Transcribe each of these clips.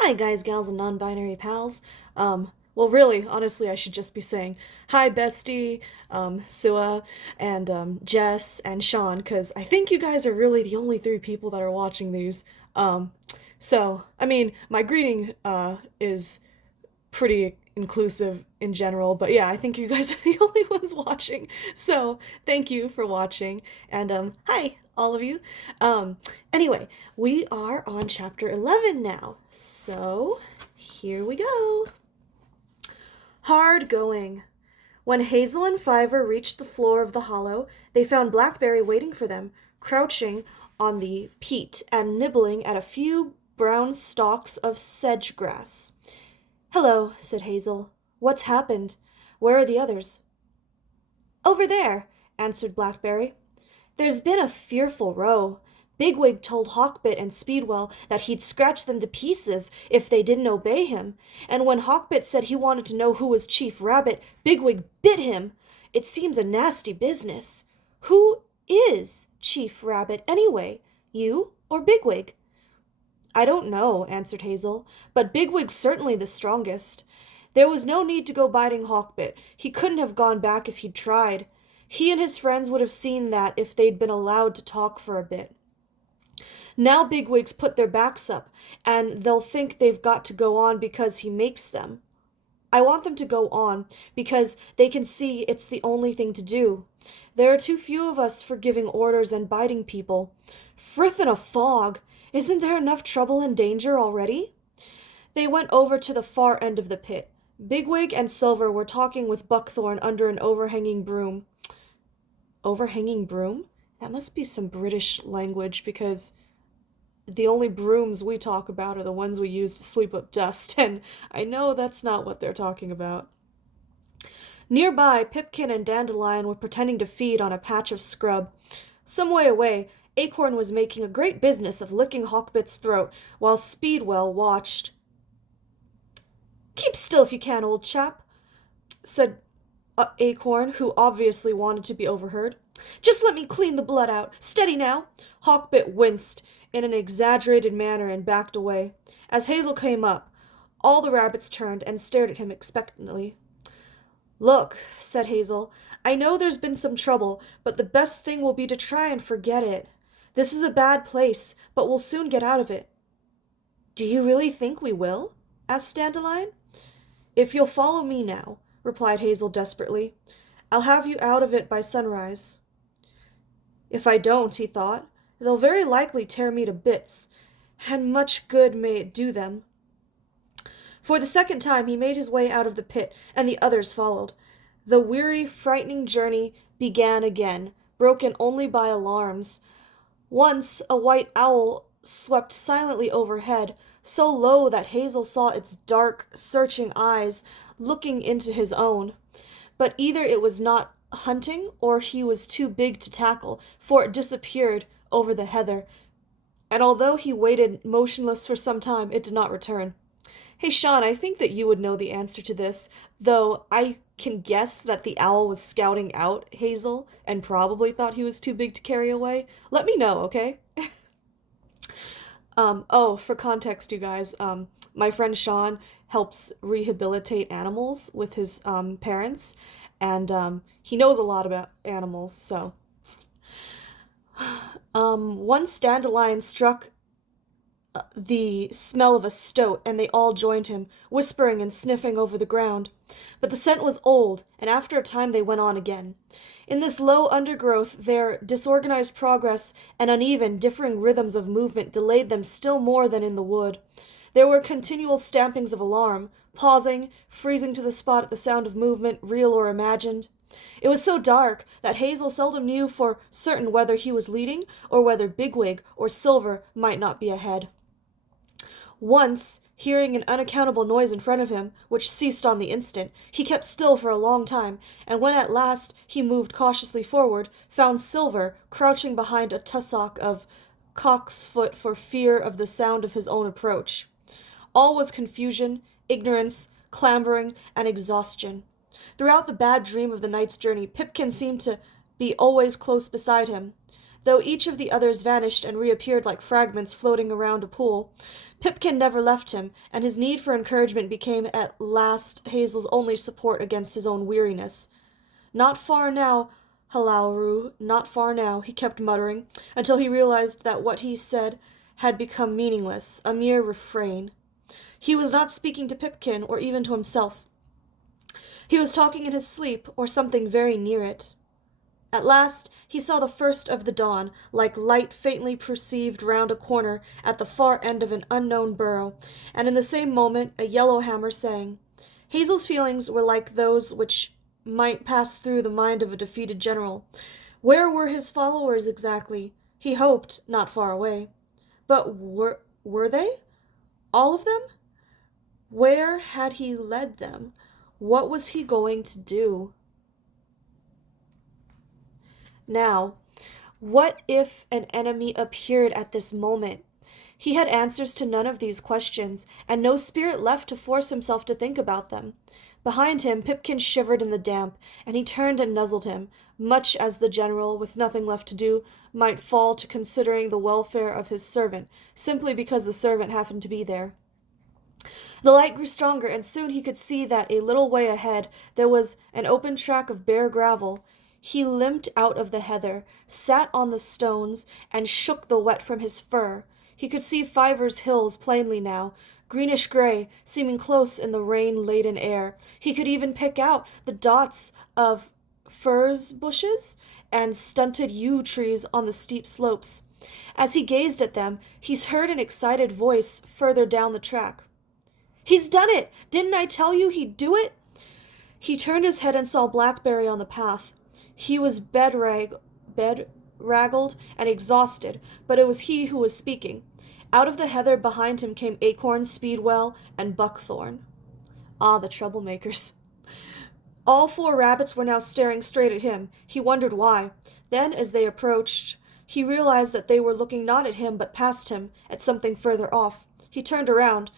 Hi, guys, gals, and non-binary pals. Well, really, honestly, I should just be saying hi, bestie, Sua, and Jess and Sean, because I think you guys are really the only three people that are watching these. Um, I mean, my greeting is pretty inclusive in general, but yeah, I think you guys are the only ones watching. So, thank you for watching, and hi, all of you. Um, anyway, we are on chapter 11 now. So, here we go. Hard going. When Hazel and Fiver reached the floor of the hollow, they found Blackberry waiting for them, crouching on the peat and nibbling at a few brown stalks of sedge grass. "Hello," said Hazel. "What's happened? Where are the others?" "Over there," answered Blackberry. "There's been a fearful row. Bigwig told Hawkbit and Speedwell that he'd scratch them to pieces if they didn't obey him, and when Hawkbit said he wanted to know who was Chief Rabbit, Bigwig bit him. It seems a nasty business. Who is Chief Rabbit, anyway? You or Bigwig?" "I don't know," answered Hazel, "but Bigwig's certainly the strongest. There was no need to go biting Hawkbit. He couldn't have gone back if he'd tried. He and his friends would have seen that if they'd been allowed to talk for a bit. Now Bigwig's put their backs up, and they'll think they've got to go on because he makes them. I want them to go on, because they can see it's the only thing to do. There are too few of us for giving orders and biting people. Frith in a fog! Isn't there enough trouble and danger already?" They went over to the far end of the pit. Bigwig and Silver were talking with Buckthorn under an overhanging broom. Overhanging broom? That must be some British language, because the only brooms we talk about are the ones we use to sweep up dust, and I know that's not what they're talking about. Nearby, Pipkin and Dandelion were pretending to feed on a patch of scrub. Some way away, Acorn was making a great business of licking Hawkbit's throat, while Speedwell watched. "Keep still if you can, old chap," said Acorn, who obviously wanted to be overheard. "Just let me clean the blood out. Steady now." Hawkbit winced in an exaggerated manner and backed away. As Hazel came up, all the rabbits turned and stared at him expectantly. "Look," said Hazel, "I know there's been some trouble, but the best thing will be to try and forget it. This is a bad place, but we'll soon get out of it." "Do you really think we will?" asked Dandelion. "If you'll follow me now," replied Hazel desperately, "I'll have you out of it by sunrise." "If I don't," he thought, "they'll very likely tear me to bits, and much good may it do them." For the second time he made his way out of the pit, and the others followed. The weary, frightening journey began again, broken only by alarms. Once a white owl swept silently overhead, so low that Hazel saw its dark, searching eyes looking into his own. But either it was not hunting, or he was too big to tackle, for it disappeared over the heather, and although he waited motionless for some time, it did not return. Hey, Sean, I think that you would know the answer to this, though I can guess that the owl was scouting out Hazel and probably thought he was too big to carry away. Let me know, okay? For context, you guys, my friend Sean helps rehabilitate animals with his parents, and he knows a lot about animals, so. Once Dandelion struck the smell of a stoat, and they all joined him, whispering and sniffing over the ground. But the scent was old, and after a time they went on again. In this low undergrowth their disorganized progress and uneven, differing rhythms of movement delayed them still more than in the wood. There were continual stampings of alarm, pausing, freezing to the spot at the sound of movement, real or imagined. It was so dark that Hazel seldom knew for certain whether he was leading, or whether Bigwig or Silver might not be ahead. Once, hearing an unaccountable noise in front of him, which ceased on the instant, he kept still for a long time, and when at last he moved cautiously forward, found Silver crouching behind a tussock of cocksfoot for fear of the sound of his own approach. All was confusion, ignorance, clambering, and exhaustion. Throughout the bad dream of the night's journey, Pipkin seemed to be always close beside him. though each of the others vanished and reappeared like fragments floating around a pool. Pipkin never left him, and his need for encouragement became at last Hazel's only support against his own weariness. "Not far now, Halauru, not far now," he kept muttering, until he realized that what he said had become meaningless, a mere refrain. He was not speaking to Pipkin, or even to himself. He was talking in his sleep, or something very near it. At last he saw the first of the dawn, like light faintly perceived round a corner at the far end of an unknown burrow, and in the same moment a yellowhammer sang. Hazel's feelings were like those which might pass through the mind of a defeated general. Where were his followers exactly? He hoped not far away. But were they? All of them? Where had he led them? What was he going to do? Now, what if an enemy appeared at this moment? He had answers to none of these questions, and no spirit left to force himself to think about them. Behind him, Pipkin shivered in the damp, and he turned and nuzzled him, much as the general, with nothing left to do, might fall to considering the welfare of his servant, simply because the servant happened to be there. The light grew stronger, and soon he could see that a little way ahead there was an open track of bare gravel. He limped out of the heather, sat on the stones, and shook the wet from his fur. He could see Fiver's hills plainly now, greenish-gray, seeming close in the rain-laden air. He could even pick out the dots of furze bushes and stunted yew trees on the steep slopes. As he gazed at them, he heard an excited voice further down the track. "He's done it! Didn't I tell you he'd do it?" He turned his head and saw Blackberry on the path. He was bedraggled and exhausted, but it was he who was speaking. Out of the heather behind him came Acorn, Speedwell, and Buckthorn. Ah, the troublemakers. All 4 rabbits were now staring straight at him. He wondered why. Then, as they approached, he realized that they were looking not at him, but past him, at something further off. He turned around.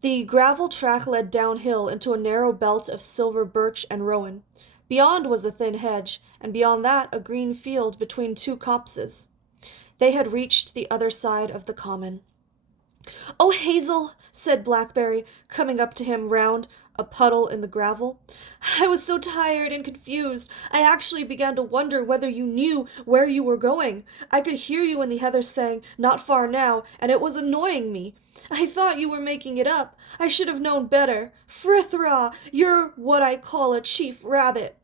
The gravel track led downhill into a narrow belt of silver birch and rowan. Beyond was a thin hedge, and beyond that a green field between 2 copses. They had reached the other side of the common. "Oh, Hazel," said Blackberry, coming up to him round a puddle in the gravel. "I was so tired and confused, I actually began to wonder whether you knew where you were going. I could hear you in the heather saying, 'Not far now,' and it was annoying me. I thought you were making it up. I should have known better. Frithra, you're what I call a chief rabbit."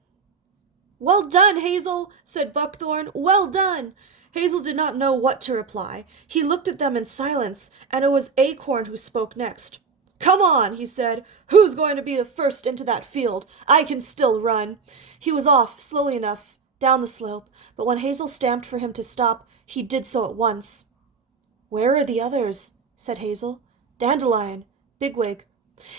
"Well done, Hazel," said Buckthorn. "Well done." Hazel did not know what to reply. He looked at them in silence, and it was Acorn who spoke next. "Come on," he said. "Who's going to be the first into that field? I can still run." He was off, slowly enough, down the slope, but when Hazel stamped for him to stop, he did so at once. "Where are the others?" said Hazel. "Dandelion, Bigwig."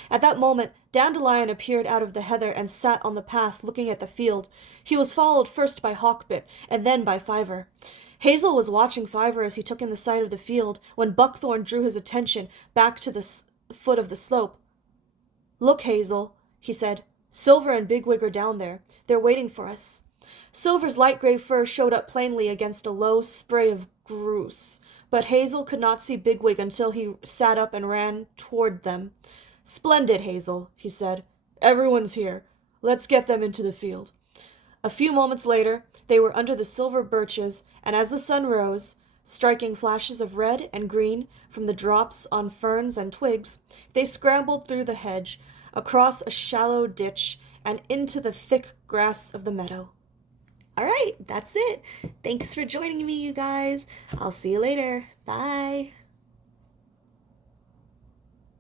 At that moment, Dandelion appeared out of the heather and sat on the path looking at the field. He was followed first by Hawkbit, and then by Fiver. Hazel was watching Fiver as he took in the sight of the field, when Buckthorn drew his attention back to the foot of the slope. "Look, Hazel," he said. "Silver and Bigwig are down there. They're waiting for us." Silver's light gray fur showed up plainly against a low spray of spruce, but Hazel could not see Bigwig until he sat up and ran toward them. "Splendid, Hazel," he said. "Everyone's here. Let's get them into the field." A few moments later, they were under the silver birches, and as the sun rose, striking flashes of red and green from the drops on ferns and twigs, they scrambled through the hedge, across a shallow ditch, and into the thick grass of the meadow. All right, that's it. Thanks for joining me, you guys. I'll see you later. Bye.